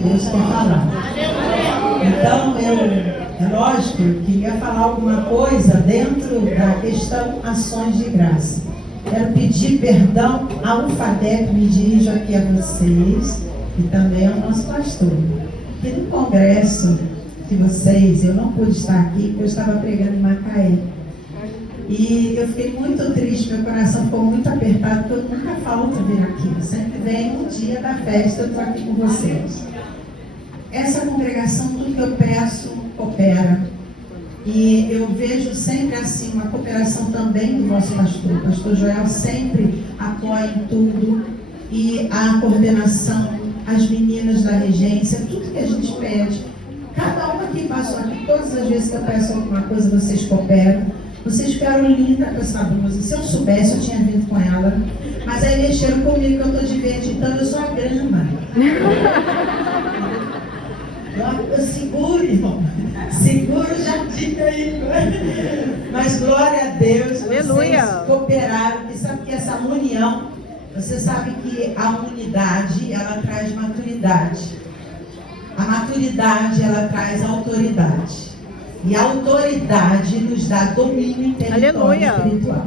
Deus quer falar. Então, é lógico, eu queria falar alguma coisa dentro da questão ações de graça. Quero pedir perdão ao FADEC, me dirijo aqui a vocês e também ao nosso pastor. Que no congresso de vocês, eu não pude estar aqui porque eu estava pregando em Macaé. E eu fiquei muito triste, meu coração ficou muito apertado, porque eu nunca falto vir aqui. Eu sempre venho no dia da festa, eu estou aqui com vocês. Essa congregação, tudo que eu peço, coopera. E eu vejo sempre assim, uma cooperação também do nosso pastor. O pastor Joel sempre apoia em tudo. E a coordenação, as meninas da regência, tudo que a gente pede. Cada uma que passou aqui, todas as vezes que eu peço alguma coisa, vocês cooperam. Vocês ficaram linda com essa blusa. Se eu soubesse, eu tinha vindo com ela. Mas aí mexeram comigo que eu estou de verde, então eu sou a grama. Eu seguro, irmão. Seguro já diga aí. Mas glória a Deus, vocês cooperaram. E sabe que essa união, você sabe que a unidade, ela traz maturidade. A maturidade, ela traz autoridade. E a autoridade nos dá domínio em território espiritual.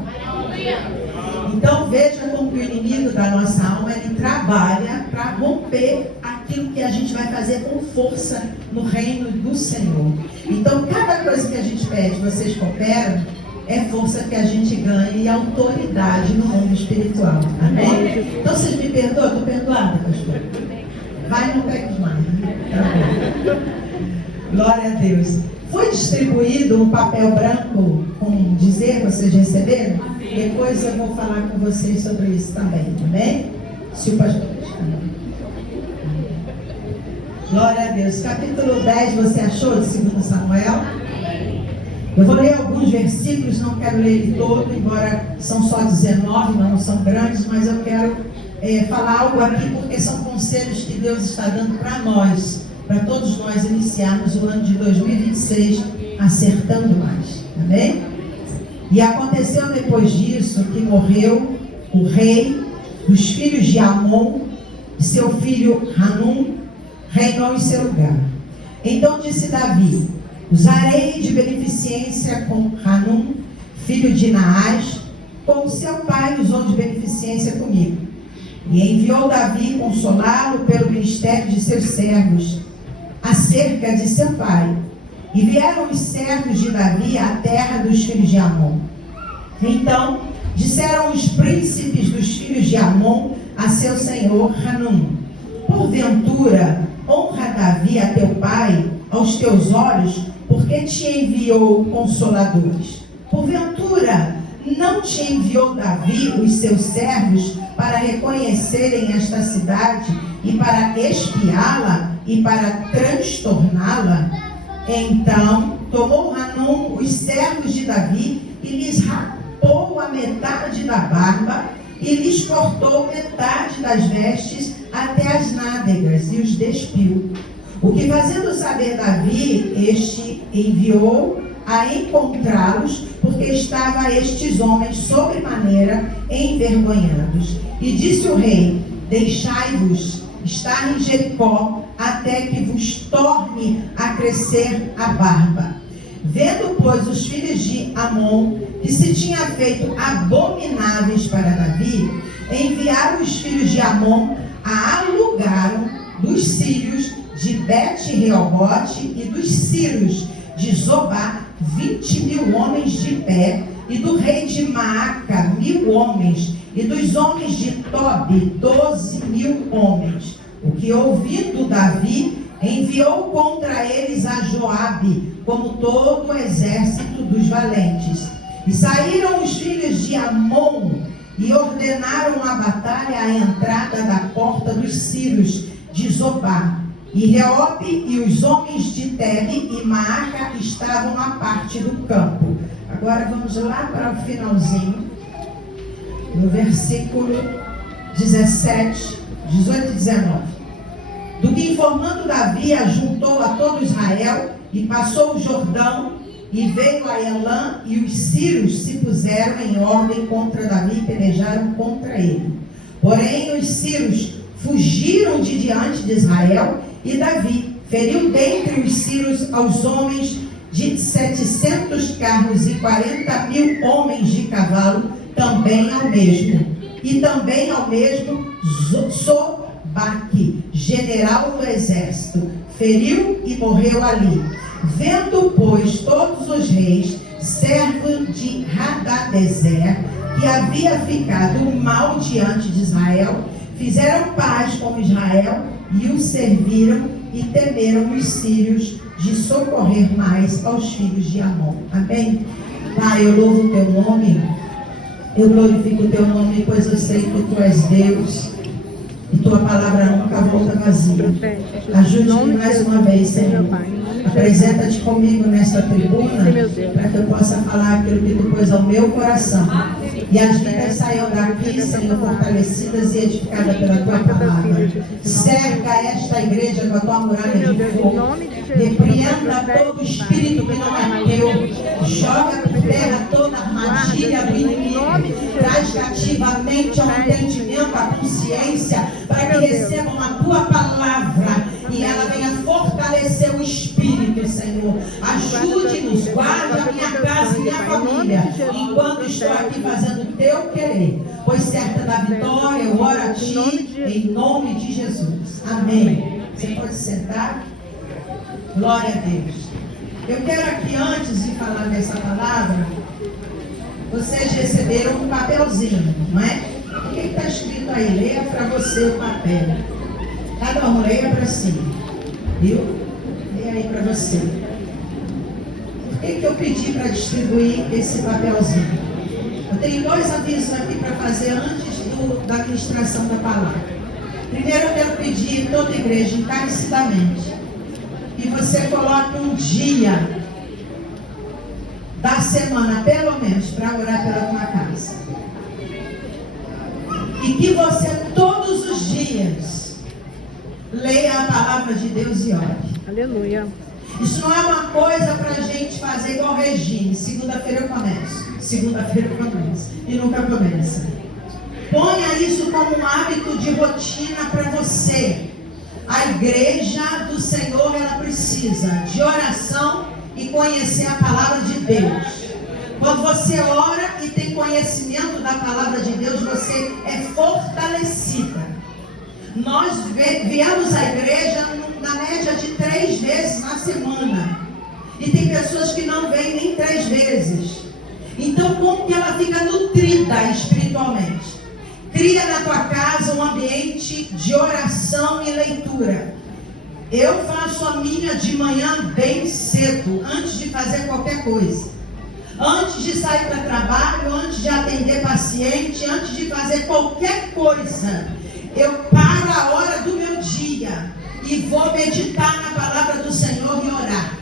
Então veja como o inimigo da nossa alma, ele trabalha para romper aquilo que a gente vai fazer com força no reino do Senhor. Então cada coisa que a gente pede, vocês cooperam, é força que a gente ganha e autoridade no mundo espiritual. Amém? Então vocês me perdoam? Estou perdoada, pastor? Vai, não pegue mais. Tá bom. Glória a Deus. Foi distribuído um papel branco com dizer, vocês receberam? Depois eu vou falar com vocês sobre isso também, amém? Se o pastor deixar. Glória a Deus. Capítulo 10, você achou de 2 Samuel? Eu vou ler alguns versículos, não quero ler ele todo, embora são só 19, não são grandes, mas eu quero falar algo aqui, porque são conselhos que Deus está dando para nós, para todos nós iniciarmos o ano de 2026 acertando mais, amém? E aconteceu depois disso que morreu o rei dos filhos de Amon, e seu filho Hanum reinou em seu lugar. Então disse Davi: usarei de beneficência com Hanum, filho de Naás, como seu pai usou de beneficência comigo. E enviou Davi consolá-lo pelo ministério de seus servos, acerca de seu pai. E vieram os servos de Davi à terra dos filhos de Amon. Então disseram os príncipes dos filhos de Amon a seu senhor Hanum: porventura honra Davi a teu pai aos teus olhos, porque te enviou consoladores? Porventura não te enviou Davi os seus servos para reconhecerem esta cidade e para espiá-la e para transtorná-la? Então tomou Hanum os servos de Davi e lhes rapou a metade da barba e lhes cortou metade das vestes até as nádegas e os despiu. O que fazendo saber Davi, este enviou a encontrá-los, porque estavam estes homens sobremaneira envergonhados. E disse o rei: deixai-vos estar em Jericó até que vos torne a crescer a barba. Vendo, pois, os filhos de Amon que se tinha feito abomináveis para Davi, enviaram os filhos de Amon a alugaram dos sírios de Bet-Reobote e dos sírios de Zobá 20.000 homens de pé, e do rei de Maaca 1.000 homens, e dos homens de Tobi 12.000 homens. O que ouvindo Davi, enviou contra eles a Joabe, como todo o exército dos valentes. E saíram os filhos de Amon e ordenaram a batalha à entrada da porta dos sírios de Zobá. E Reobe e os homens de Tebe e Maaca estavam à parte do campo. Agora vamos lá para o finalzinho, no versículo 17, 18 e 19. Do que informando Davi, ajuntou a todo Israel e passou o Jordão e veio a Elã, e os sírios se puseram em ordem contra Davi e pelejaram contra ele. Porém os sírios fugiram de diante de Israel, e Davi feriu dentre os sírios aos homens de 700 carros e 40.000 homens de cavalo, também ao mesmo Sobaque, general do exército, feriu e morreu ali. Vendo, pois, todos os reis, servos de Hadadezer, que havia ficado mal diante de Israel, fizeram paz com Israel e o serviram, e temeram os sírios de socorrer mais aos filhos de Amon. Amém? Pai, eu louvo o teu nome, eu glorifico o teu nome, pois eu sei que tu és Deus e tua palavra nunca volta vazia. Ajude-me mais uma vez, Senhor. Apresenta-te comigo nesta tribuna, para que eu possa falar aquilo que tu pôs ao meu coração. E as vidas saiam daqui, Senhor, fortalecidas e edificadas pela tua palavra. Cerca esta igreja com a tua muralha de fogo. Repreenda todo espírito que não é teu. Joga por terra toda armadilha do inimigo. Traz cativamente ao entendimento, à consciência, para que recebam a tua palavra e ela venha fortalecer o espírito, Senhor. Ajude-nos, guarde a minha casa e minha família, enquanto estou aqui fazendo o teu querer. Pois certa da vitória, eu oro a ti, em nome de Jesus. Amém. Você pode sentar? Glória a Deus. Eu quero aqui, antes de falar dessa palavra, vocês receberam um papelzinho, não é? O que está escrito aí? Leia para você o papel. Cada um leia para si. Viu? Leia aí para você. Por que eu pedi para distribuir esse papelzinho? Eu tenho 2 avisos aqui para fazer antes da ministração da palavra. Primeiro, eu quero pedir a toda a igreja, encarecidamente, que você coloque um dia da semana, pelo menos, para orar pela tua casa. E que você, todos os dias, leia a palavra de Deus e ore. Aleluia. Isso não é uma coisa para a gente fazer igual regime. Segunda-feira eu começo. Segunda-feira eu começo. E nunca começa. Ponha isso como um hábito de rotina para você. A igreja do Senhor, ela precisa de oração e conhecer a palavra de Deus. Quando você ora e tem conhecimento da palavra de Deus, você é fortalecida. Nós viemos à igreja na média de 3 vezes na semana. E tem pessoas que não vêm nem 3 vezes. Então, como que ela fica nutrida espiritualmente? Cria na tua casa um ambiente de oração e leitura. Eu faço a minha de manhã bem cedo, antes de fazer qualquer coisa. Antes de sair para trabalho, antes de atender paciente, antes de fazer qualquer coisa, eu paro a hora do meu dia e vou meditar na palavra do Senhor e orar.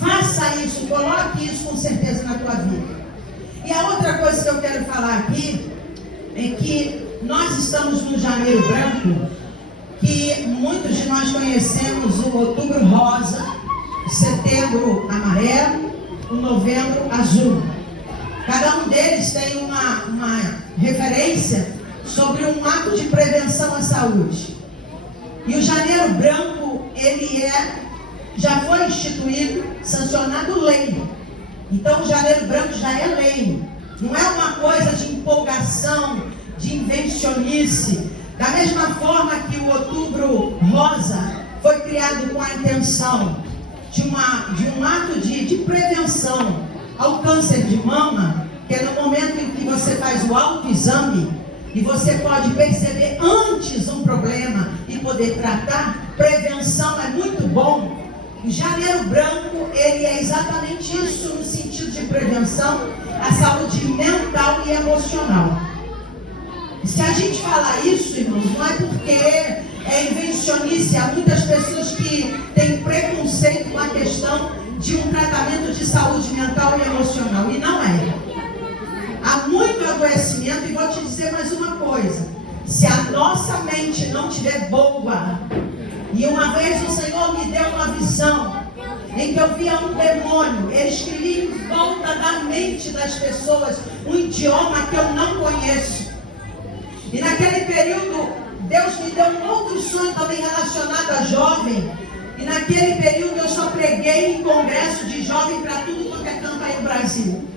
Faça isso, coloque isso com certeza na tua vida. E a outra coisa que eu quero falar aqui é que nós estamos no Janeiro Branco, que muitos de nós conhecemos o Outubro Rosa, o Setembro Amarelo, o Novembro Azul. Cada um deles tem uma referência sobre um ato de prevenção à saúde. E o Janeiro Branco, ele já foi instituído, sancionado lei. Então o Janeiro Branco já é lei. Não é uma coisa de empolgação, de invencionice. Da mesma forma que o Outubro Rosa foi criado com a intenção de um ato de prevenção ao câncer de mama, que é no momento em que você faz o autoexame e você pode perceber antes um problema e poder tratar. Prevenção é muito bom. O Janeiro Branco, ele é exatamente isso no sentido de prevenção à saúde mental e emocional. Se a gente falar isso, irmãos, não é porque é invencionice. Há muitas pessoas que têm preconceito com a questão de um tratamento de saúde mental e emocional, e não é. Há muito adoecimento, e vou te dizer mais uma coisa: se a nossa mente não estiver boa, e uma vez o Senhor me deu uma visão em que eu via um demônio, ele escrevia em volta da mente das pessoas um idioma que eu não conheço. E naquele período Deus me deu um outro sonho também relacionado a jovem. E naquele período eu só preguei em congresso de jovem para tudo quanto é canto aí no Brasil.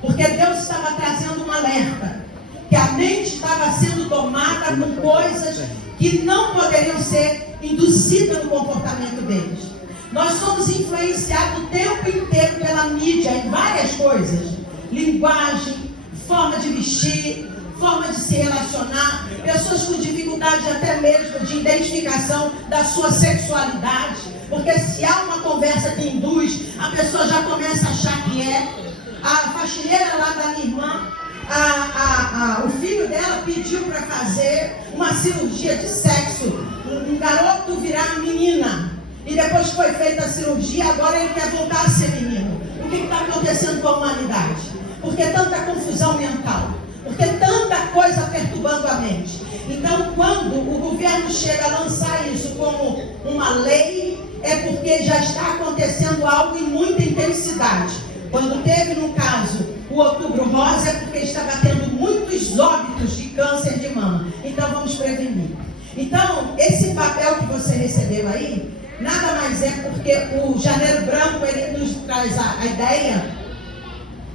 Porque Deus estava trazendo um alerta. Que a mente estava sendo tomada com coisas que não poderiam ser induzidas no comportamento deles. Nós somos influenciados o tempo inteiro pela mídia em várias coisas. Linguagem, forma de vestir, forma de se relacionar, pessoas com dificuldade até mesmo de identificação da sua sexualidade, porque se há uma conversa que induz, a pessoa já começa a achar que é. A faxineira lá da minha irmã, o filho dela pediu para fazer uma cirurgia de sexo, um garoto virar menina, e depois que foi feita a cirurgia, agora ele quer voltar a ser menino. O que está acontecendo com a humanidade? Por que tanta confusão mental? Por que tanta coisa perturbando a mente? Então, quando o governo chega a lançar isso como uma lei, é porque já está acontecendo algo em muita intensidade. Quando teve, no caso, o Outubro Rosa, é porque estava tendo muitos óbitos de câncer de mama. Então, vamos prevenir. Então, esse papel que você recebeu aí, nada mais é porque o Janeiro Branco, ele nos traz a ideia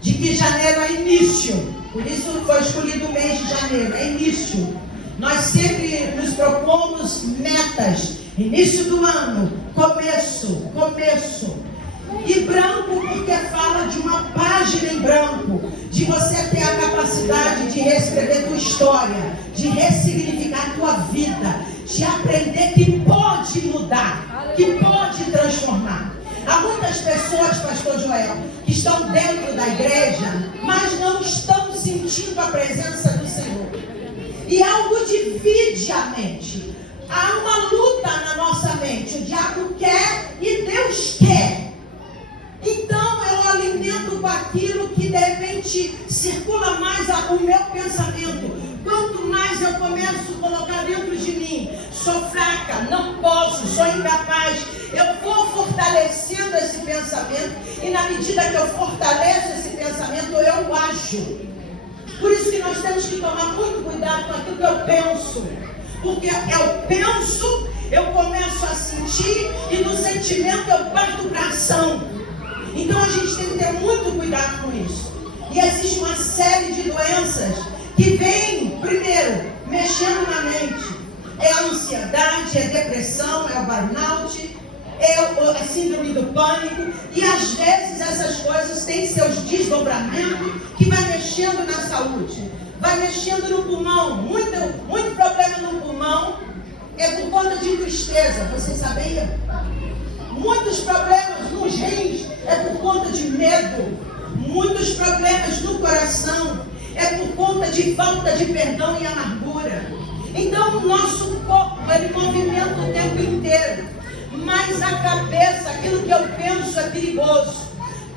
de que janeiro é início. Por isso foi escolhido o mês de janeiro, é início. Nós sempre nos propomos metas. Início do ano, começo. E branco porque fala de uma página em branco, de você ter a capacidade de reescrever tua história, de ressignificar tua vida, de aprender que pode mudar, que pode transformar. Há muitas pessoas, pastor Joel, que estão dentro da igreja, mas não estão sentindo a presença do Senhor. E algo divide a mente. Há uma luta na nossa mente. O diabo quer e Deus quer. Então eu alimento com aquilo que de repente circula mais o meu pensamento. Quanto mais eu começo a colocar dentro de mim, sou fraca, não posso, sou incapaz, eu vou fortalecendo esse pensamento, e na medida que eu fortaleço esse pensamento, eu ajo. Por isso que nós temos que tomar muito cuidado com aquilo que eu penso, porque eu penso, eu começo a sentir, e do sentimento eu parto para a ação. Então a gente tem que ter muito cuidado com isso. E existe uma série de doenças que vêm, primeiro, mexendo na mente. É a ansiedade, é a depressão, é o burnout, é a síndrome do pânico. E às vezes essas coisas têm seus desdobramentos que vai mexendo na saúde, vai mexendo no pulmão. Muito problema no pulmão é por conta de tristeza, você sabia? Muitos problemas nos rins é por conta de medo. Muitos problemas no coração é por conta de falta de perdão e amargura. Então o nosso corpo, ele movimenta o tempo inteiro. Mas a cabeça, aquilo que eu penso é perigoso.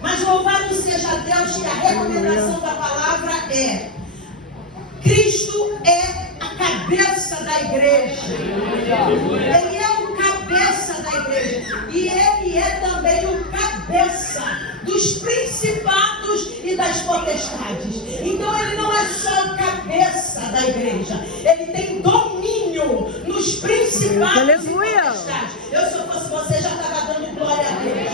Mas louvado seja Deus que a recomendação da palavra é: Cristo é a cabeça da igreja. Ele é o cabeça da igreja. E ele é também o cabeça dos principados e das potestades. Então ele não é só o cabeça da igreja. Ele tem domínio nos principados e potestades. Eu, se eu fosse você, já estava dando glória a Deus.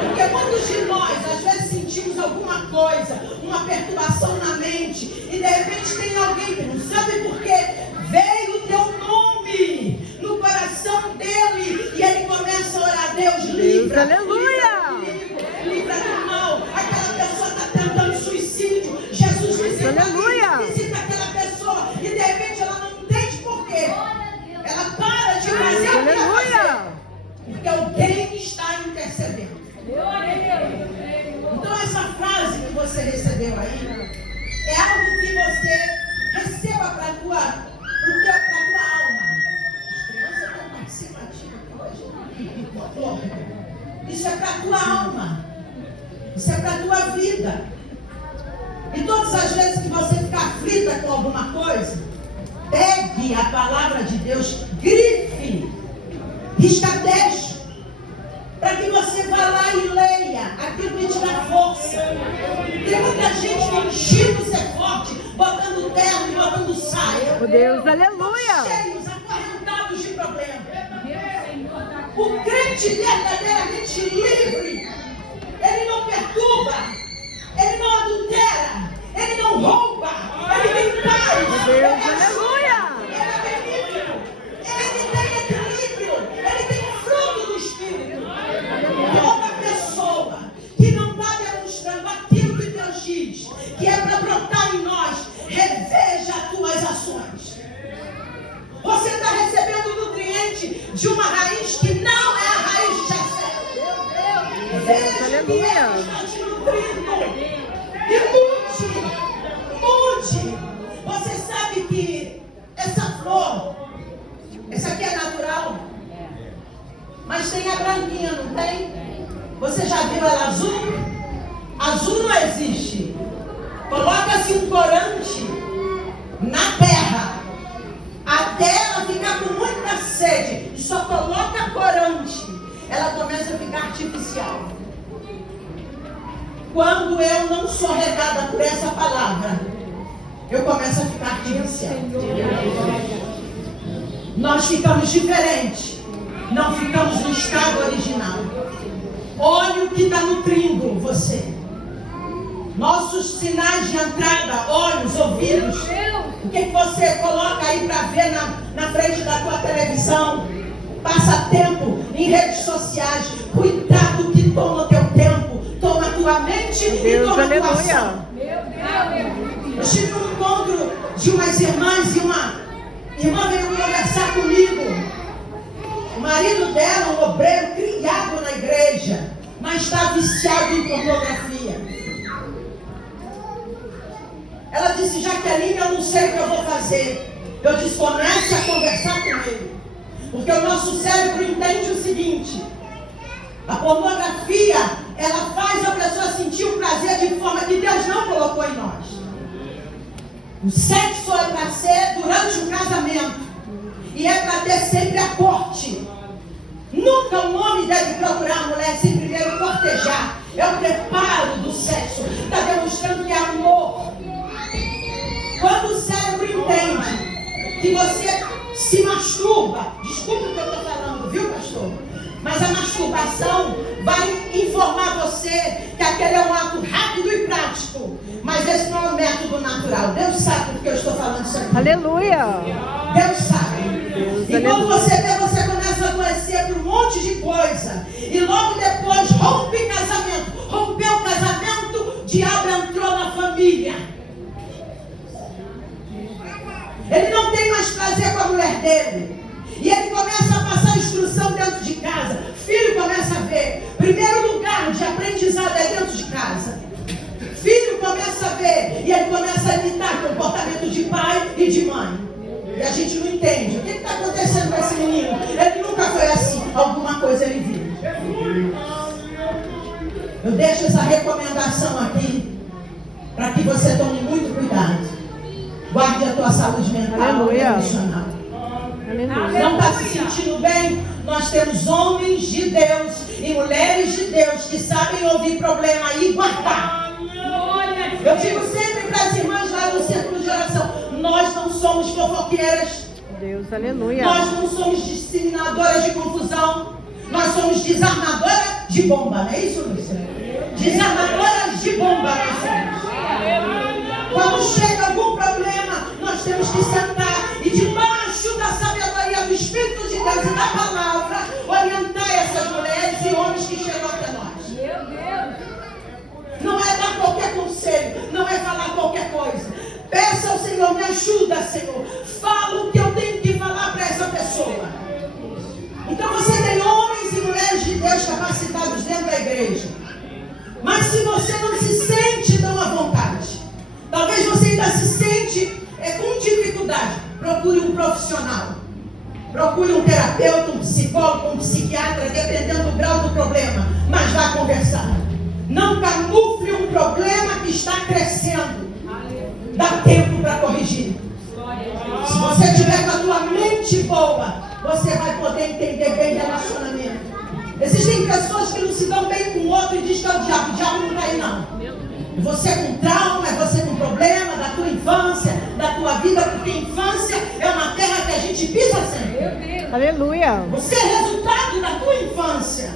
Porque muitos de nós, às vezes, sentimos alguma coisa, uma perturbação na mente, e de repente tem alguém que não sabe por quê, veio o teu nome no coração dele, e ele começa a orar: Deus, livra, livra do mal. Aquela pessoa está tentando suicídio, Jesus visita aquela pessoa, e de repente ela não entende por quê. Ela para de fazer o que ela fazer, porque alguém está intercedendo. Então essa frase que você recebeu aí é algo que você receba para a tua alma. As crianças estão participativas aqui hoje. Isso é para a tua alma. Isso é para a tua vida. E todas as vezes que você ficar aflita com alguma coisa, pegue a palavra de Deus, grife, riscateje, para que você vá lá e leia aquilo que te dá força. Tem muita gente fingindo ser forte, botando terno e botando saia. Oh Deus, aleluia! Cheios problema. O crente verdadeiramente livre, ele não perturba, ele não adultera, ele não rouba, ele tem paz. Deus, aleluia! Ele é benigno, ele tem equilíbrio, ele tem fruto do Espírito. Toda pessoa que não está demonstrando aquilo que Deus diz, que é para brotar em nós, reveja as tuas ações. Você está recebendo nutriente de uma raiz que não é a raiz de Jessé. Veja que ela está te nutrindo. E mude. Você sabe que essa flor, essa aqui é natural, mas tem a branquinha, não tem? Você já viu ela azul? Azul não existe. Coloca-se um corante na terra até ela ficar com muita sede e só coloca corante, ela começa a ficar artificial. Quando eu não sou regada por essa palavra, eu começo a ficar artificial. Nós ficamos diferentes, não ficamos no estado original. Olha o que está nutrindo você. Nossos sinais de entrada, olhos, ouvidos. O que você coloca aí para ver na frente da tua televisão? Passa tempo em redes sociais. Cuidado que toma o teu tempo, toma a tua mente e toma a tua ação. Eu tive um encontro de umas irmãs e uma irmã veio conversar comigo. O marido dela, um obreiro criado na igreja, mas está viciado em pornografia. Ela disse: Jaqueline, eu não sei o que eu vou fazer. Eu disse: comece a conversar com ele. Porque o nosso cérebro entende o seguinte: a pornografia, ela faz a pessoa sentir um prazer de forma que Deus não colocou em nós. O sexo é para ser durante o casamento. E é para ter sempre a corte. Nunca um homem deve procurar a mulher sem primeiro cortejar. É o preparo do sexo. Está demonstrando que é amor. Quando o cérebro entende que você se masturba, desculpa o que eu estou falando, viu, pastor? Mas a masturbação vai informar você que aquele é um ato rápido e prático. Mas esse não é um método natural. Deus sabe do que eu estou falando isso aqui. Aleluia! Deus sabe. E quando você vê, você começa a adoecer por um monte de coisa. E logo depois rompe casamento. Rompeu o casamento, o diabo entrou na família. Ele não tem mais prazer com a mulher dele. E ele começa a passar instrução dentro de casa. Filho começa a ver. Primeiro lugar de aprendizado é dentro de casa. Filho começa a ver. E ele começa a imitar comportamento de pai e de mãe. E a gente não entende. O que está acontecendo com esse menino? Ele nunca foi assim. Alguma coisa ele viu. Eu deixo essa recomendação aqui para que você tome muito cuidado. Guarde a tua saúde mental e emocional. Não está se sentindo bem? Nós temos homens de Deus e mulheres de Deus que sabem ouvir problema e guardar. Eu digo sempre para as irmãs lá no círculo de oração: nós não somos fofoqueiras. Deus, aleluia. Nós não somos disseminadoras de confusão. Nós somos desarmadoras de bomba, não é isso, Lúcia? Desarmadoras de bomba nós somos. Quando chega algum problema, nós temos que sentar e debaixo da sabedoria do Espírito de Deus e da palavra, orientar essas mulheres e homens que chegam até nós. Meu Deus! Não é dar qualquer conselho, não é falar qualquer coisa. Peça ao Senhor, me ajuda, Senhor. Fala o que eu tenho que falar para essa pessoa. Então você tem homens e mulheres de Deus capacitados dentro da igreja. Mas se você não se sente tão à vontade, talvez você ainda se sente com dificuldade, procure um profissional. Procure um terapeuta, um psicólogo, um psiquiatra, dependendo do grau do problema. Mas vá conversar. Não camufle um problema que está crescendo. Dá tempo para corrigir. Se você tiver com a tua mente boa, você vai poder entender bem relacionamento. Existem pessoas que não se dão bem com o outro e dizem que é o diabo. O diabo não está aí, não. É você com trauma, é você com problema da tua infância, da tua vida, porque infância é uma terra que a gente pisa sempre. Aleluia. Você é resultado da tua infância.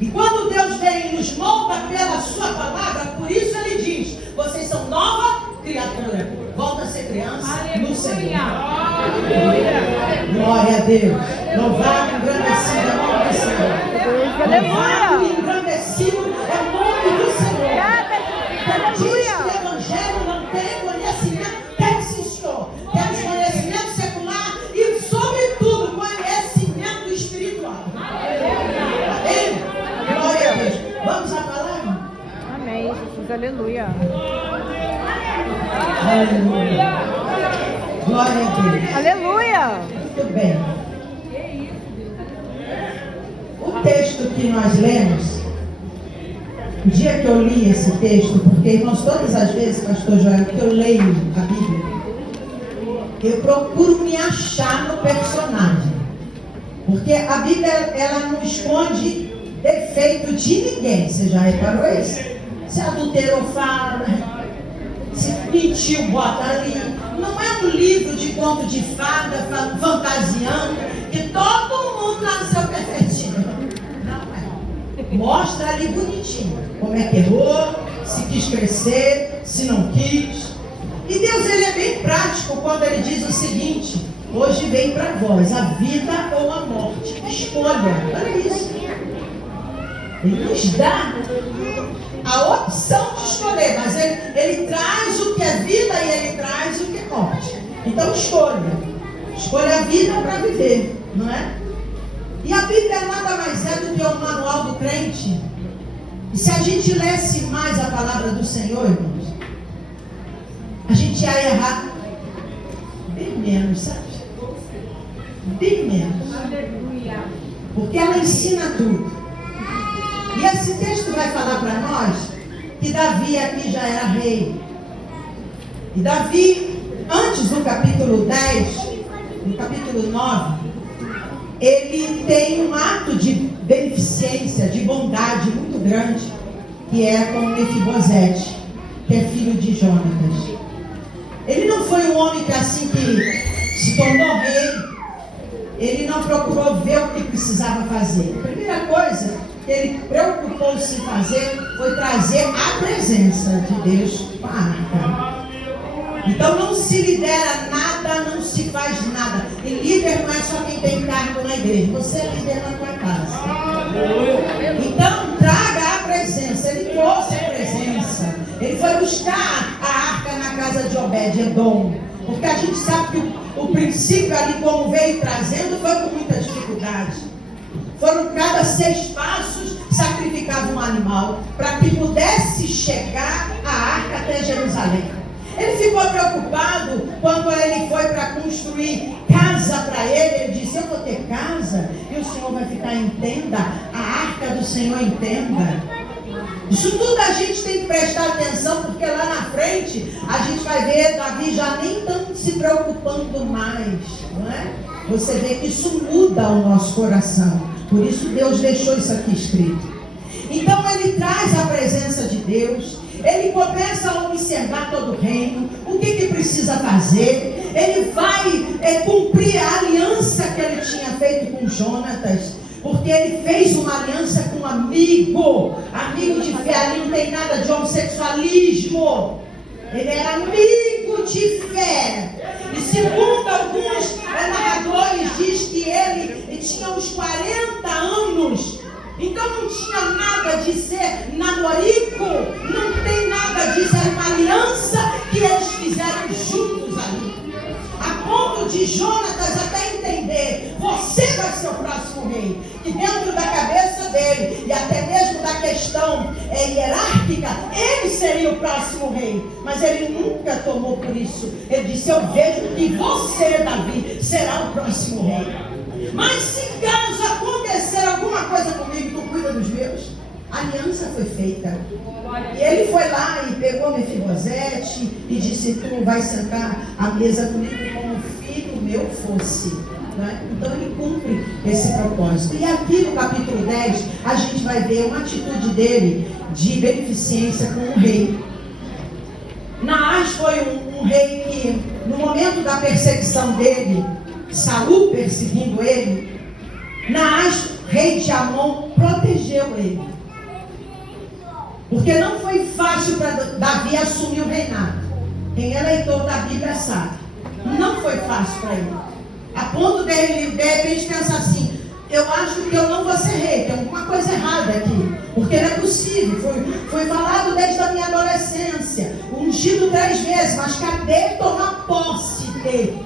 E quando Deus vem e nos molda pela sua palavra, por isso Ele diz: vocês são nova criatura. Volta a ser criança no Senhor. Glória a Deus. Louvado, engrandecido é o nome do Senhor. Louvado e engrandecido é o nome do Senhor. Diz que o Evangelho não tem conhecimento. Tem, sim, Senhor. Temos conhecimento secular e, sobretudo, conhecimento espiritual. Amém? Glória a Deus. Vamos à palavra? Amém, Jesus. Aleluia. Aleluia. Glória a Deus. Aleluia. Muito bem. O texto que nós lemos, o dia que eu li esse texto, porque, irmãos, todas as vezes, pastor Joel, que eu leio a Bíblia, eu procuro me achar no personagem. Porque a Bíblia, ela não esconde defeito de ninguém. Você já reparou isso? Se adulterou, fala. Se mentiu, bota ali. Não é um livro de conto de fada, fantasiando, que todo mundo nasceu perfeitinho. Não é. Mostra ali bonitinho como é que errou, se quis crescer, se não quis. E Deus, Ele é bem prático quando Ele diz o seguinte: hoje vem para vós a vida ou a morte. Escolha. Olha isso. Ele nos dá a opção de escolher, mas ele traz o que é vida e Ele traz o que é morte. Então escolha. Escolha a vida para viver, não é? E a Bíblia nada mais é do que o manual do crente. E se a gente lesse mais a palavra do Senhor, irmãos, a gente ia errar bem menos, sabe? Bem menos. Porque ela ensina tudo. E esse texto vai falar para nós que Davi aqui já era rei. E Davi, antes do capítulo 10, no capítulo 9, ele tem um ato de beneficência, de bondade muito grande, que é com Mefibosete, que é filho de Jonatas. Ele não foi um homem que assim que se tornou rei, ele não procurou ver o que precisava fazer. A primeira coisa que ele preocupou-se em fazer foi trazer a presença de Deus para a arca. Então não se lidera nada, não se faz nada. E líder não é só quem tem cargo na igreja, você é líder na tua casa. Então traga a presença. Ele trouxe a presença. Ele foi buscar a arca na casa de Obed-Edom. Porque a gente sabe que o princípio ali, como veio trazendo, foi com muita dificuldade. Foram cada 6 passos, sacrificava um animal para que pudesse chegar a arca até Jerusalém. Ele ficou preocupado quando ele foi para construir casa para ele. Ele disse: eu vou ter casa e o Senhor vai ficar em tenda, a arca do Senhor em tenda. Isso tudo a gente tem que prestar atenção, porque lá na frente a gente vai ver Davi já nem tanto se preocupando mais, não é? Você vê que isso muda o nosso coração. Por isso Deus deixou isso aqui escrito. Então ele traz a presença de Deus. Ele começa a observar todo o reino, o que precisa fazer. Ele vai cumprir a aliança que ele tinha feito com Jonatas, porque ele fez uma aliança com um amigo de fé. Ali não tem nada de homossexualismo. Ele era amigo de fé. E segundo alguns narradores, diz que ele tinha uns 40 anos. Então não tinha nada de ser namorico, não tem nada disso, era uma aliança que eles fizeram juntos ali. A ponto de Jonatas até entender: você vai ser o próximo rei. E dentro da cabeça dele, e até mesmo da questão hierárquica, ele seria o próximo rei. Mas ele nunca tomou por isso. Ele disse: eu vejo que você, Davi, será o próximo rei. Mas se caso acontecer alguma coisa comigo, tu cuida dos meus. A aliança foi feita. E ele foi lá e pegou Mefibosete e disse: tu vai sentar à mesa comigo como filho meu fosse. Né? Então ele cumpre esse propósito. E aqui no capítulo 10 a gente vai ver uma atitude dele de beneficência com o rei. Naás foi um rei que, no momento da perseguição dele, Saul perseguindo ele, Naás, rei de Amon, protegeu ele. Porque não foi fácil para Davi assumir o reinado. Quem é leitor da Bíblia sabe. Não foi fácil para ele. A ponto dele, de repente, pensar assim: eu acho que eu não vou ser rei, tem alguma coisa errada aqui. Porque não é possível. Foi falado desde a minha adolescência. Ungido 3 vezes, mas cadê tomar posse dele?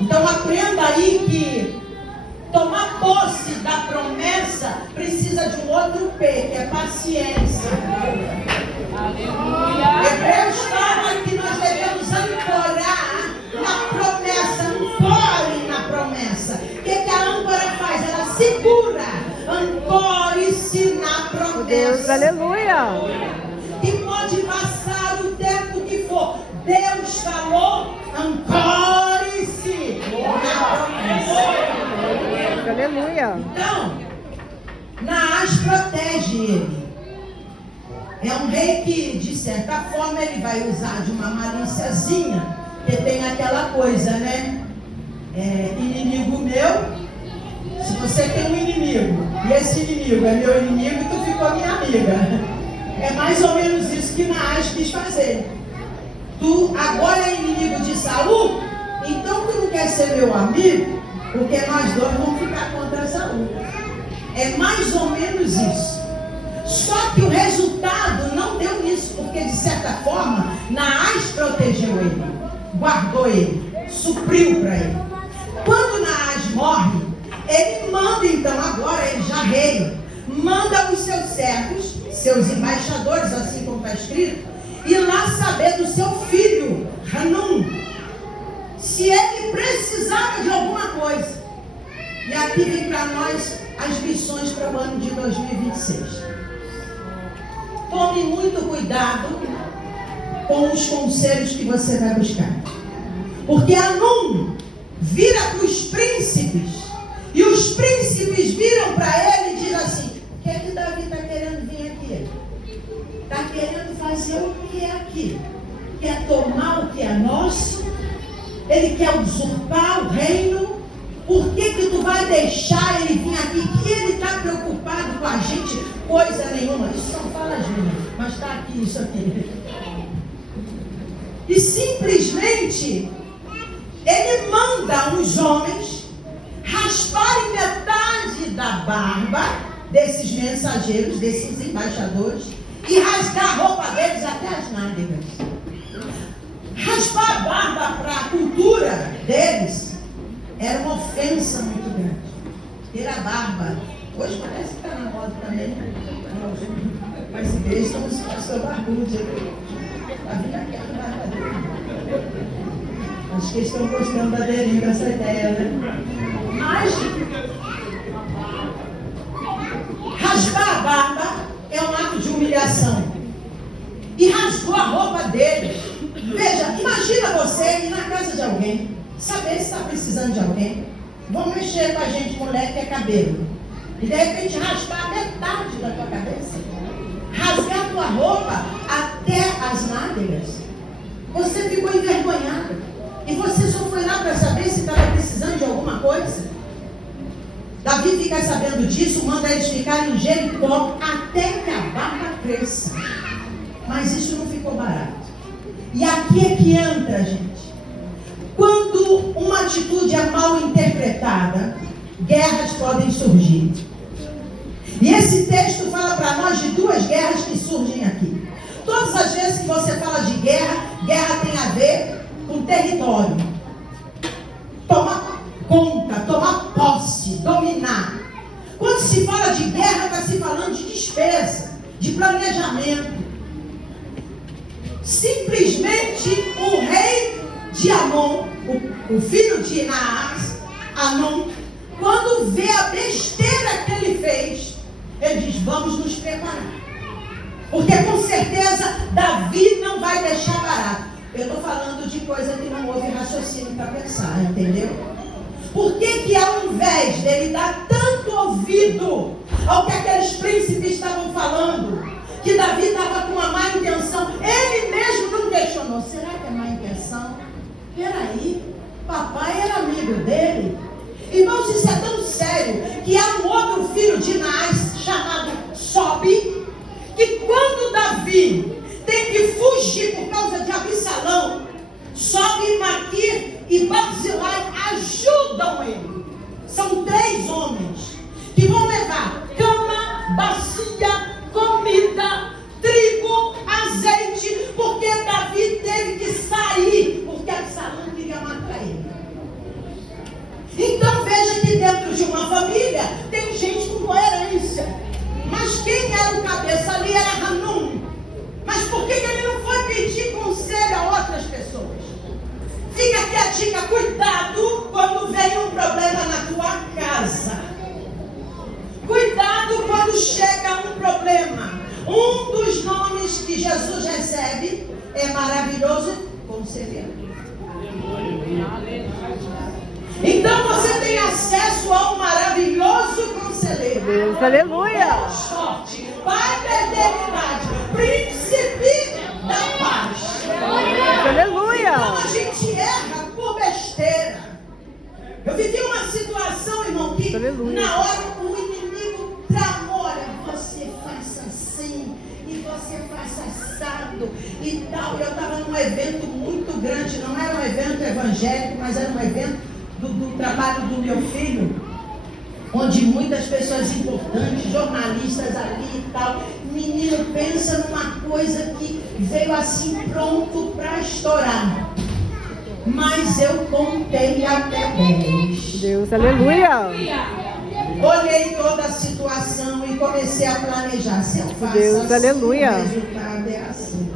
Então aprenda aí que tomar posse da promessa precisa de um outro P, que é paciência. Hebreus fala que nós devemos ancorar na promessa. Ancore na promessa. O que a âncora faz? Ela segura. Ancore-se na promessa. Deus, aleluia. E pode passar o tempo que for. Deus falou, ancore-se na promessa. Aleluia. Então, Naás protege ele. É um rei que, de certa forma, ele vai usar de uma malíciazinha, porque tem aquela coisa, né? Inimigo meu. Se você tem um inimigo, e esse inimigo é meu inimigo, tu ficou minha amiga. É mais ou menos isso que Naás quis fazer. Tu agora é inimigo de Saul, então tu não quer ser meu amigo, porque nós dois vamos ficar contra Saul. É mais ou menos isso. Só que o resultado não deu nisso, porque de certa forma Naás protegeu ele, guardou ele, supriu para ele. Quando Naás morre, ele manda então, agora ele já rei, manda os seus servos, seus embaixadores, assim como está escrito, ir lá saber do seu filho Hanum, se ele precisava de alguma coisa. E aqui vem para nós as lições para o ano de 2026. Tome muito cuidado com os conselhos que você vai buscar. Porque Hanum vira para os príncipes, e os príncipes viram para ele e dizem assim: o que é que Davi está querendo vir aqui? Está querendo fazer o que é aqui? Quer tomar o que é nosso? Ele quer usurpar o reino? Por que tu vai deixar ele vir aqui? Que ele está preocupado com a gente? Coisa nenhuma. Isso são falas minhas, mas está aqui isso aqui. E simplesmente ele manda uns homens rasparem metade da barba desses mensageiros, desses embaixadores, e rasgar a roupa deles até as nádegas. Raspar a barba para a cultura deles era uma ofensa muito grande. Ter a barba. Hoje parece que está na moda também. Mas igrejas são os pastores barbudos. Está vindo aqui a barba dele. Acho que eles estão gostando da deriva essa ideia, né? Mas raspar a barba é um ato de humilhação. E rasgou a roupa deles. Veja, imagina você ir na casa de alguém, saber se está precisando de alguém. Vão mexer com a gente, mulher, que é cabelo. E de repente raspar metade da tua cabeça. Rasgar a tua roupa até as nádegas. Você ficou envergonhada. E você só foi lá para saber se estava precisando de alguma coisa. Davi fica sabendo disso, manda eles ficarem em Jericó até que a barba cresça. Mas isso não ficou barato. E aqui é que entra, gente. Quando uma atitude é mal interpretada, guerras podem surgir. E esse texto fala para nós de 2 guerras que surgem aqui. Todas as vezes que você fala de guerra, guerra tem a ver com território. Tomar conta, tomar posse, dominar. Quando se fala de guerra, está se falando de despesa, de planejamento. Simplesmente o rei de Amon, o filho de Naás, Hanum, quando vê a besteira que ele fez, ele diz: vamos nos preparar. Porque com certeza Davi não vai deixar barato. Eu estou falando de coisa que não houve raciocínio para pensar, entendeu? Por que ao invés dele dar tanto ouvido ao que aqueles príncipes estavam falando, que Davi estava com uma má intenção, ele mesmo não questionou: será que é má intenção? Peraí, papai era amigo dele, Irmãos, isso é tão sério que há um outro filho de Naás chamado Sobe, que quando Davi tem que fugir por causa de Absalão, Sobe, Maquir e Barzilai ajudam ele. São 3 homens que vão levar cama, bacia, comida, trigo, azeite, porque Davi teve que sair, porque Absalão queria matar ele. Então veja que dentro de uma família tem gente com coerência. Mas quem era o cabeça ali era Hanum. Mas por que ele não foi pedir conselho a outras pessoas? Fica aqui a dica, cuidado quando vem um problema na tua casa. Cuidado quando chega um problema. Um dos nomes que Jesus recebe é maravilhoso conselheiro. Então você tem acesso ao maravilhoso conselheiro. Deus, aleluia. Deus forte, Pai da eternidade, príncipe da paz. Aleluia. Então a gente erra por besteira. Eu vivi uma situação, irmão, que Aleluia. na hora o inimigo tramou, olha, você faz assim, e você faz assado e tal. Eu estava num evento muito grande, não era um evento evangélico, mas era um evento do trabalho do meu filho, onde muitas pessoas importantes, jornalistas ali e tal. Menino, pensa numa coisa que veio assim pronto para estourar. Mas eu contei até 10. Deus, aleluia. Olhei toda a situação e comecei a planejar. Se eu faço Deus, assim, aleluia. o resultado é assim.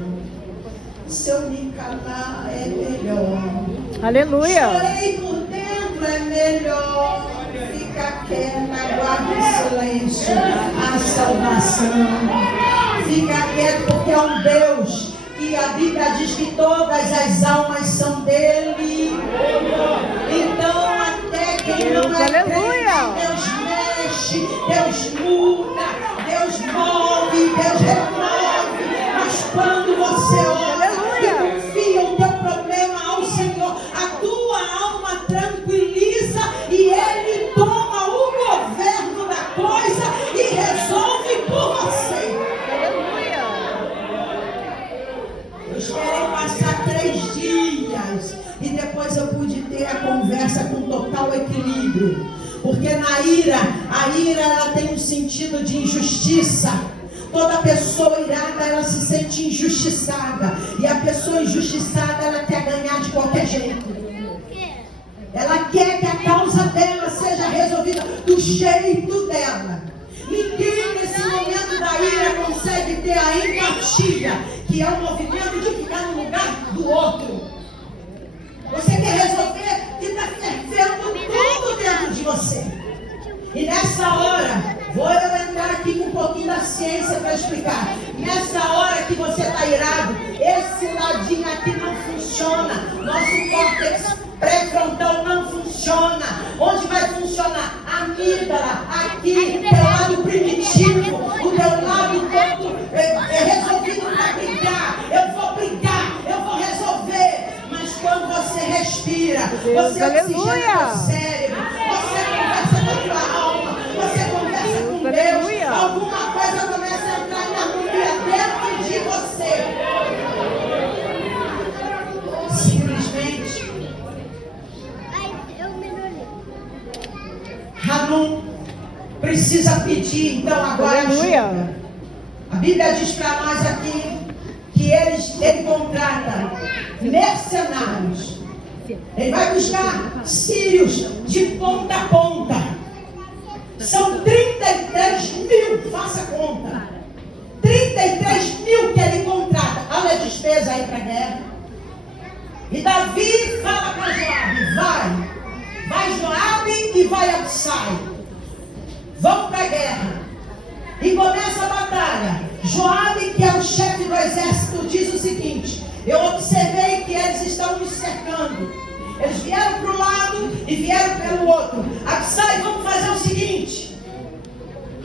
Se eu me calar, é melhor. Aleluia. Chorei por dentro, é melhor. Fica quieta, guarda o silêncio, a salvação. Fica quieto, porque é um Deus que a Bíblia diz que todas as almas são dele. Então, até quem não é crente, Deus mexe, Deus muda, Deus move, Deus remove. Mas quando você ora e confia o teu problema ao Senhor, a tua alma tranquiliza e Ele toma o governo da coisa e resolve por você. Eu esperei passar 3 dias e depois eu pude ter a conversa com total equilíbrio. Porque na ira, a ira ela tem um sentido de injustiça. Toda pessoa irada, ela se sente injustiçada. E a pessoa injustiçada, ela quer ganhar de qualquer jeito. Ela quer que a causa dela seja resolvida do jeito dela. Ninguém nesse momento da ira consegue ter a empatia, que é o movimento de ficar no lugar do outro. Você quer resolver que está fervendo tudo dentro de você. E nessa hora, vou eu entrar aqui com um pouquinho da ciência para explicar. Nessa hora que você está irado, esse ladinho aqui não funciona. Nosso córtex pré-frontal não funciona. Onde vai funcionar? A amígdala, aqui, teu lado primitivo, o teu lado todo é resolvido para brigar. Eu vou brigar, eu vou resolver. Mas quando você respira, você oxigena o cérebro, você conversa com a tua alma, você conversa com Deus, alguma coisa começa a entrar em harmonia dentro de você. Simplesmente Hanum precisa pedir, então agora ajuda. A Bíblia diz para nós aqui que ele contrata mercenários. Ele vai buscar sírios de ponta a ponta. São 33 mil, faça conta. 33 mil que ele contrata. Olha a despesa aí para a guerra. E Davi fala para Joabe, vai Joabe e vai Absai. Vão para a guerra. E começa a batalha. Joabe, que é o chefe do exército, diz o seguinte: eu observei que eles estão me cercando. Eles vieram para um lado e vieram pelo outro. Absai, vamos fazer o seguinte: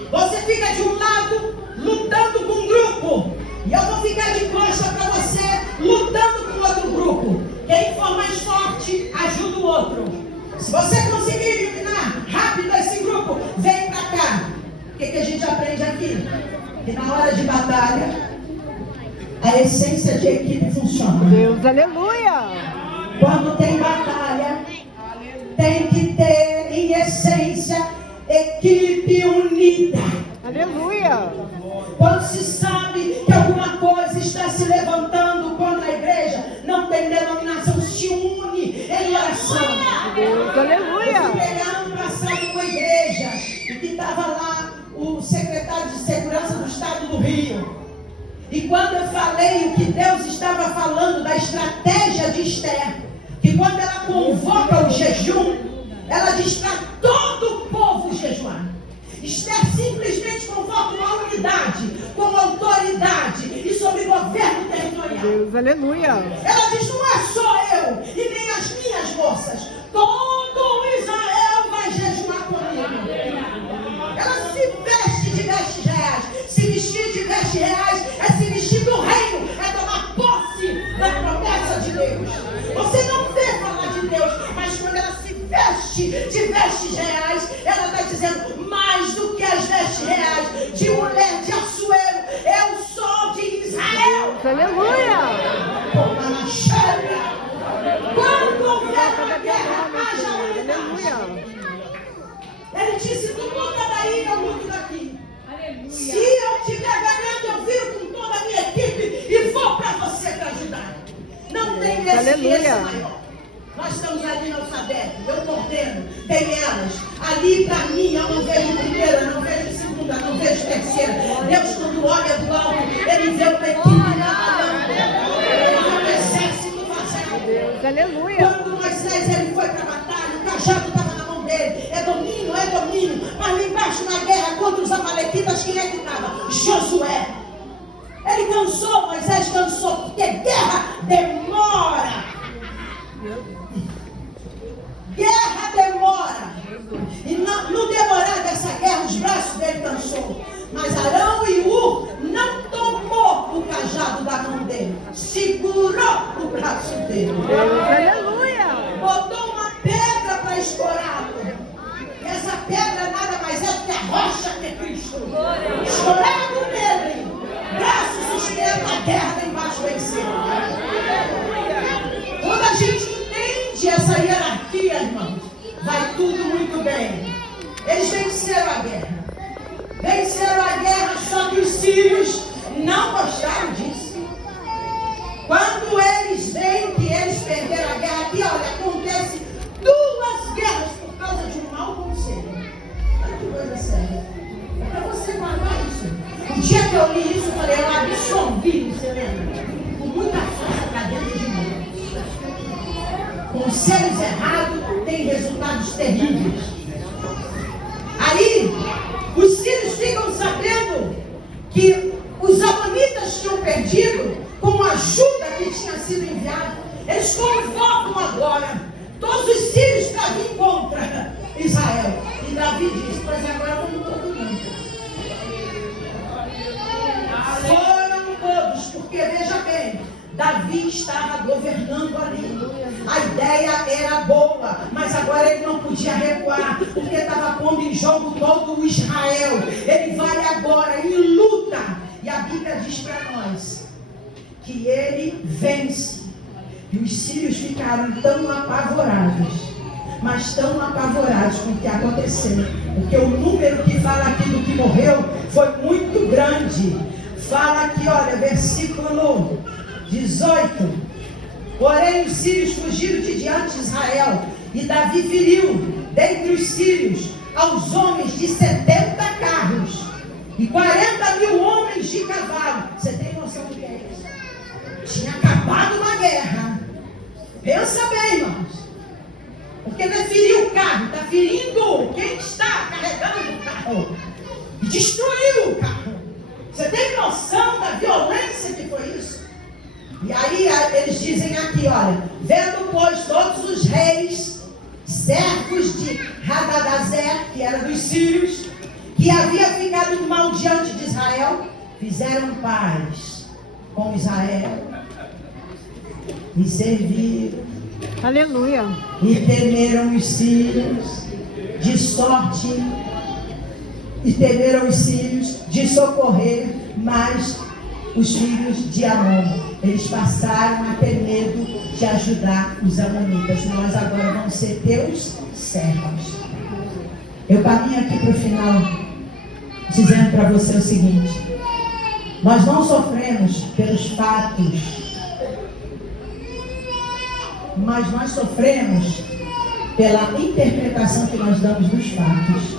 você fica de um lado lutando com um grupo, e eu vou ficar de costa para você lutando com outro grupo. Quem for mais forte ajuda o outro. Se você conseguir eliminar rápido esse grupo, vem pra cá. O que a gente aprende aqui? Que na hora de batalha, a essência de equipe funciona. Deus, aleluia. Quando tem batalha, tem que ter em essência equipe unida. Aleluia. Quando se sabe que alguma coisa está se levantando contra a igreja, não tem denominação, se une em oração. Deus, aleluia. Eu fui pregar ano passado numa igreja e que estava lá o secretário de segurança do estado do Rio. E quando eu falei o que Deus estava falando da estratégia de Esther, que quando ela convoca o jejum, ela diz para todo o povo jejuar. Esther simplesmente convoca uma unidade, com autoridade e sob governo territorial. Deus, aleluia. Ela diz, não é só eu e nem as minhas moças, todo Israel vai jejuar comigo. Ela se veste de vestes reais. Se vestir de vestes reais é se vestir do reino, é tomar posse da promessa de Deus. Você não vê falar de Deus, mas quando ela se veste de vestes reais, ela está dizendo, mais do que as vestes reais, de mulher de Assuero, eu sou de Israel. Aleluia. Quando houver uma guerra, haja unidade. Aleluia. Ele disse, tu luta daí, eu luto daqui. Se eu estiver ganhando, eu viro com toda a minha equipe e vou para você para ajudar. Não tem resistência maior. Nós estamos ali no alfabeto, eu coordeno, tem elas. Ali para mim, eu não vejo primeira, não vejo segunda, não vejo terceira. Deus, quando olha do alto, ele vê uma equipe trabalhando. Ele vê um exército fazendo. Deus, aleluia. Quando Moisés ele foi para a batalha, o cajado estava na mão dele. É domínio. Mas lá embaixo na guerra contra os amalequitas, quem é que estava? Josué. Ele cansou, Moisés cansou, porque guerra demora. Guerra demora. E no demorar dessa guerra, os braços dele cansou. Mas Arão e Ur não tomou o cajado da mão dele. Segurou o braço dele. Aleluia. Botou uma pedra para escorá-lo. Essa pedra nada mais é que a rocha que é Cristo. Escorado nele. Braço sustenta a guerra lá embaixo venceu. Quando a gente entende essa hierarquia, irmãos, vai tudo muito bem. Eles venceram a guerra. Só que os sírios não gostaram disso. Quando eles veem que eles perderam a guerra, aqui, olha, acontece 2 guerras por causa de um mau conselho. Olha que coisa séria. É para você guardar isso. O dia que eu li isso, eu falei, eu absorvi, você lembra? Com muita força para dentro de mim. Conselhos errados têm resultados terríveis. Aí, os sírios ficam sabendo que os amonitas tinham perdido com a ajuda que tinha sido enviada. Eles convocam agora todos os sírios para vir contra Israel. E Davi diz, pois agora vamos todo mundo. Foram todos, porque veja bem, Davi estava governando ali. A ideia era boa, mas agora ele não podia recuar, porque estava pondo em jogo todo o Israel. Ele vai agora em luta. E a Bíblia diz para nós que ele vence. E os sírios ficaram tão apavorados, mas tão apavorados com o que aconteceu, porque o número que fala aqui do que morreu foi muito grande. Fala aqui, olha, versículo 18. Porém os sírios fugiram de diante de Israel, e Davi feriu dentre os sírios aos homens de 70 carros e 40.000 homens de cavalo. Você tem noção do que é isso? Tinha acabado uma guerra. Pensa bem, irmãos. Porque não é ferir o carro, está ferindo quem está carregando o carro. E destruiu o carro. Você tem noção da violência que foi isso? E aí eles dizem aqui, olha, vendo pois todos os reis, servos de Hadadazer, que era dos sírios, que havia ficado mal diante de Israel, fizeram paz com Israel e serviram Aleluia. E temeram os sírios de sorte, e temeram os sírios de socorrer, mas os filhos de Amon, eles passaram a ter medo de ajudar os amonitas. Nós agora vamos ser teus servos. Eu caminho aqui para o final, dizendo para você o seguinte: nós não sofremos pelos fatos, mas nós sofremos pela interpretação que nós damos dos fatos.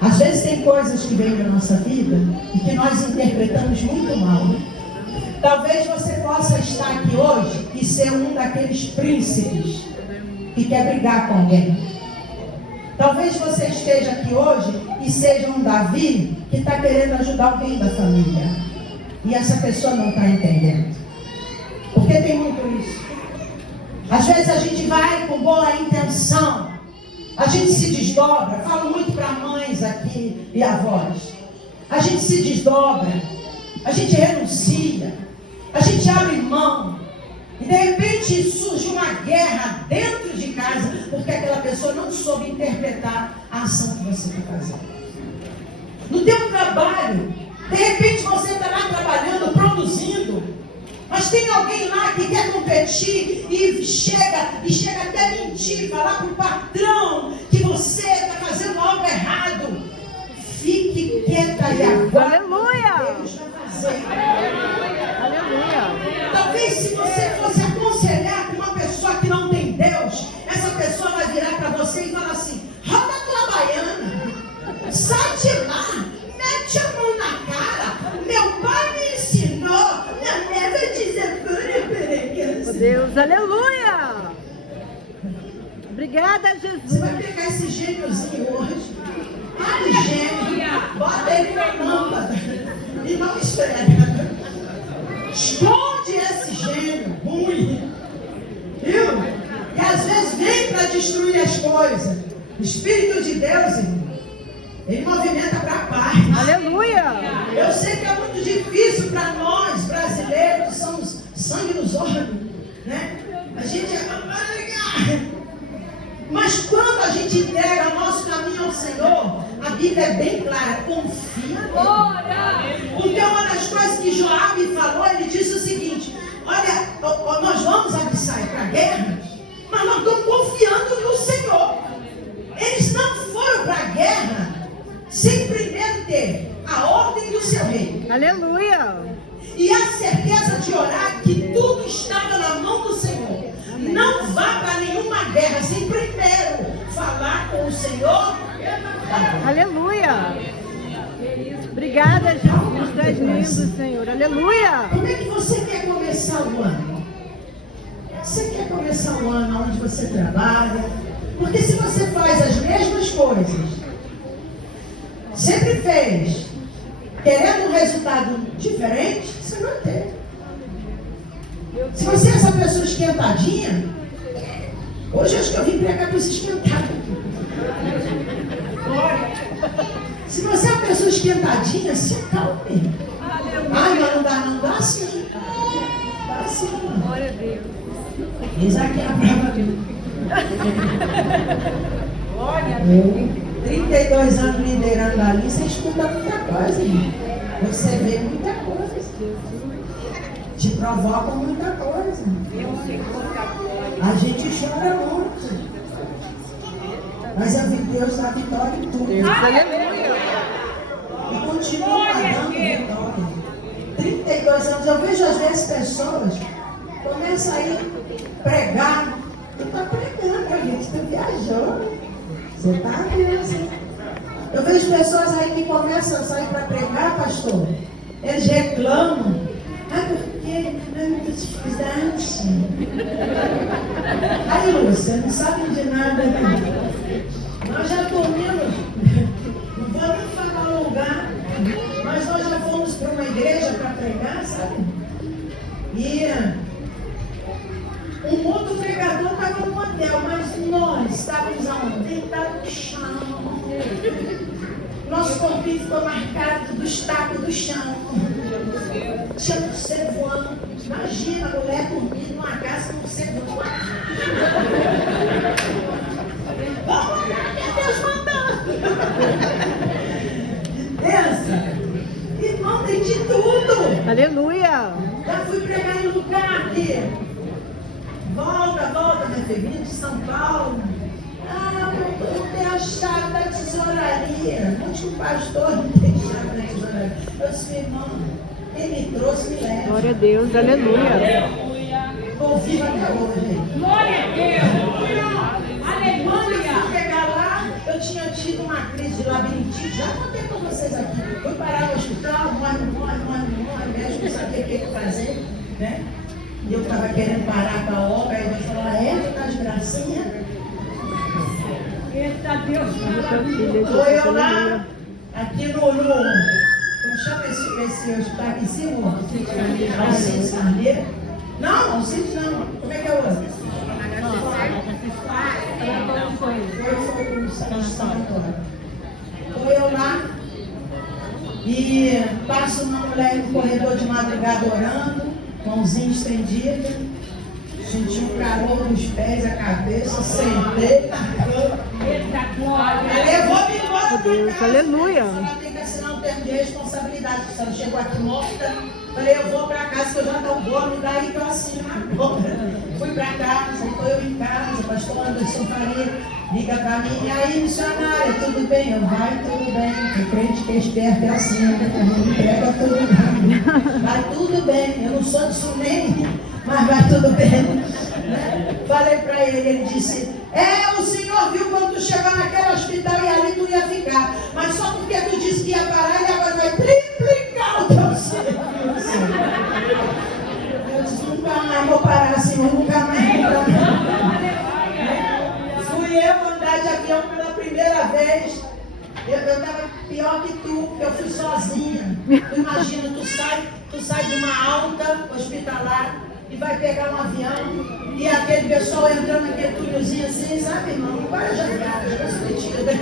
Às vezes tem coisas que vêm na nossa vida e que nós interpretamos muito mal. Talvez você possa estar aqui hoje e ser um daqueles príncipes que quer brigar com alguém. Talvez você esteja aqui hoje e seja um Davi que está querendo ajudar alguém da família. E essa pessoa não está entendendo. Porque tem muito isso. Às vezes a gente vai com boa intenção. A gente se desdobra. Falo muito para mães aqui e avós. A gente se desdobra. A gente renuncia. A gente abre mão. E de repente surge uma guerra dentro de casa, porque aquela pessoa não soube interpretar a ação que você está fazendo. No teu trabalho, de repente você está lá trabalhando, produzindo, mas tem alguém lá que quer competir e chega até mentir, falar para o patrão que você está fazendo algo errado. Fique quieta e aguarde. Aleluia! Deus vai fazer. Aleluia! Talvez se você fosse aconselhar com uma pessoa que não tem Deus, essa pessoa vai virar para você e falar assim: roda a tua baiana, sai de lá, mete a mão na cara. Meu pai me ensinou, não deve dizer Oh Deus, aleluia! Obrigada, Você Jesus. vai pegar esse gêniozinho hoje, gênio, bota ele na lâmpada e não esfrega. Esconde esse gênio ruim, viu? E às vezes vem para destruir as coisas. O Espírito de Deus, irmão, ele movimenta para a paz. Aleluia! Eu sei que é muito difícil para nós, brasileiros, que somos sangue nos olhos, né? A gente mas quando a gente entrega o nosso caminho ao Senhor, a Bíblia é bem clara: confia nele. Porque uma das coisas que Joabe falou, ele disse o seguinte: olha, nós vamos sair para a guerra, mas nós estamos confiando no Senhor. Eles não foram para a guerra sem primeiro ter a ordem do seu rei. Aleluia! E a certeza de orar que tudo estava na mão do Senhor. Amém. Não vá para nenhuma guerra sem primeiro falar com o Senhor. Aleluia! Obrigada, Jesus. Tu és lindo, Senhor. Aleluia! Como é que você quer começar o ano? Você quer começar o ano onde você trabalha? Porque se você faz as mesmas coisas, sempre fez, querendo um resultado diferente, você não vai ter. Se você é essa pessoa esquentadinha, hoje acho que eu vim pregar para os esquentados. Se você é uma pessoa esquentadinha, se acalme. Ai, mas não dá sim. Dá sim. Glória a Deus. Eis aqui a prova dele. 32 anos liderando ali, você escuta muita coisa, irmão. Você vê muita coisa. Te provoca muita coisa. A gente chora muito. Mas eu vi Deus dar vitória em tudo. Deus, aleluia. E continua dando vitória. 32 anos, eu vejo às vezes pessoas começam a ir pregar. Tu está pregando, a gente, tu viajou. Você está vendo. Eu vejo pessoas aí que começam a sair para pregar, pastor. Eles reclamam. Porque é muita dificuldade. Aí, Lúcia, não sabe de nada, né? Nós já dormimos. Não vou nem falar o lugar. Mas nós já fomos para uma igreja para pregar, sabe? E um outro pregador estava no hotel, mas nós estávamos aonde? Deitados no chão. Nosso corpinho ficou marcado dos tacos do chão. Tinha morcego voando. Imagina a mulher dormindo numa casa com morcego voando. Vamos lá, meu Deus, mandando. Pensa. Irmão, tem de tudo. Aleluia. Já fui pregar em lugar aqui. Volta, minha filha. Vim de São Paulo. Não tem a chave da tesouraria. Não tinha um pastor, não tem chave da tesouraria. Eu disse, irmão, quem me trouxe me leva. Glória a Deus. Aleluia. Estou viva até hoje. Glória a Deus. Quando eu Aleluia. fui pegar lá, eu tinha tido uma crise de labirintite. Já contei com vocês aqui. Fui parar no hospital, morre. O médico não sabia o que fazer, né? E eu estava querendo parar com a obra. Aí Deus falou, tu tá de gracinha? Eita Deus. Estou eu lá, aqui no como chama esse hospital aqui em cima? Alcides Carneiro. Não, Alcides não. Como é que é o outro? Foi o sanatório. Estou eu lá e passo uma mulher no corredor de madrugada orando, mãozinha estendida. Senti um calor nos pés, a cabeça, sentei na cama. Eita glória. Eu vou-me embora Deus, para casa. aleluia. Ela tem que assinar um termo de responsabilidade. Se ela chegou aqui morta, falei, eu vou para casa que eu já estou boa, me dá aí que eu assino agora. Fui para casa, estou eu em casa, pastor Anderson Faria liga para mim, e aí, missionária, tudo bem? Eu, vai, tudo bem. O crente que é esperto é assim, né? Entrega tudo bem. Vai tudo bem, eu não sou disso nem, mas vai tudo bem. Né? Falei para ele disse, o senhor viu quando tu chegou naquele hospital e ali tu ia ficar, mas só porque tu disse que ia parar, ele agora vai triplicar o teu serviço. Eu disse, nunca mais vou parar, senhor, nunca mais vou parar. Fui eu andar de avião pela primeira vez. Eu estava pior que tu, porque eu fui sozinha. Tu imagina, tu sai de uma alta hospitalar e vai pegar um avião e aquele pessoal entrando naquele túnelzinho assim, sabe, irmão? Agora já viaja, eu sou metida.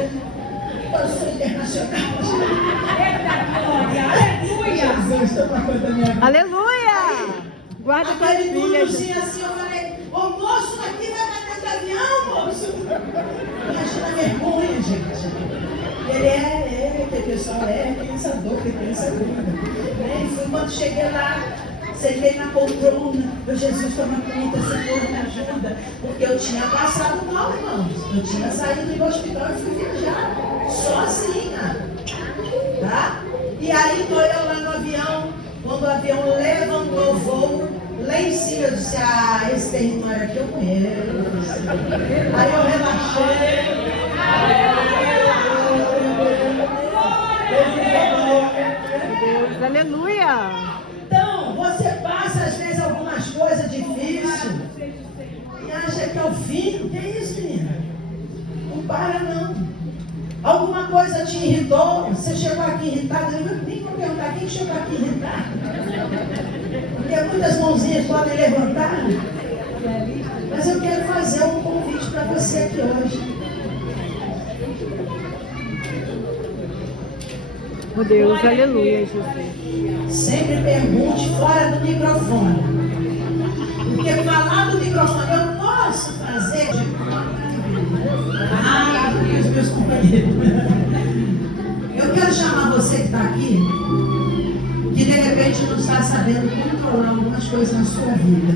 Eu sou internacional. Eita glória. Aleluia. Jesus, estou com a coisa da minha vida. Aleluia. Guarda tuas Aquele filhas. túnelzinho assim, eu falei, ô moço, aqui vai bater de avião, moço. Imagina a vergonha, gente. Ele que pessoal pensador, que pensa dúvida. E fui quando cheguei lá, sentei na poltrona, eu, Jesus, toma conta, Senhor, me ajuda. Porque eu tinha passado mal, irmãos. Eu tinha saído do hospital e fui viajar, sozinha. Tá? E aí estou eu lá no avião, quando o avião levantou o voo, lá em cima eu disse, esse território aqui eu conheço. Aí eu relaxei. Deus, aleluia. Então, você passa às vezes algumas coisas difíceis e acha que é o fim. Que é isso, menina? Não para não. Alguma coisa te irritou, você chegou aqui irritado, eu nem vou perguntar quem chegou aqui irritado. Porque muitas mãozinhas podem levantar. Mas eu quero fazer um convite para você aqui hoje. Oh Deus, aleluia, Jesus. Sempre pergunte fora do microfone. Porque falar do microfone eu posso fazer. Os meus companheiros. Eu quero chamar você que está aqui, que de repente não está sabendo controlar algumas coisas na sua vida.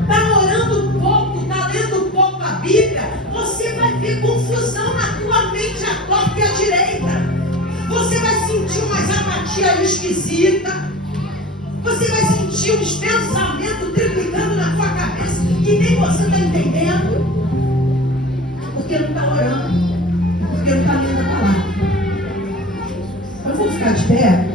Está orando pouco, está lendo pouco a Bíblia, você vai ver confusão na tua mente, à torta e à direita. Você vai sentir umas apatias esquisitas. Você vai sentir uns pensamentos triplicando na tua cabeça que nem você está entendendo. Porque não está orando. Porque não está lendo a palavra. Eu vou ficar de pé.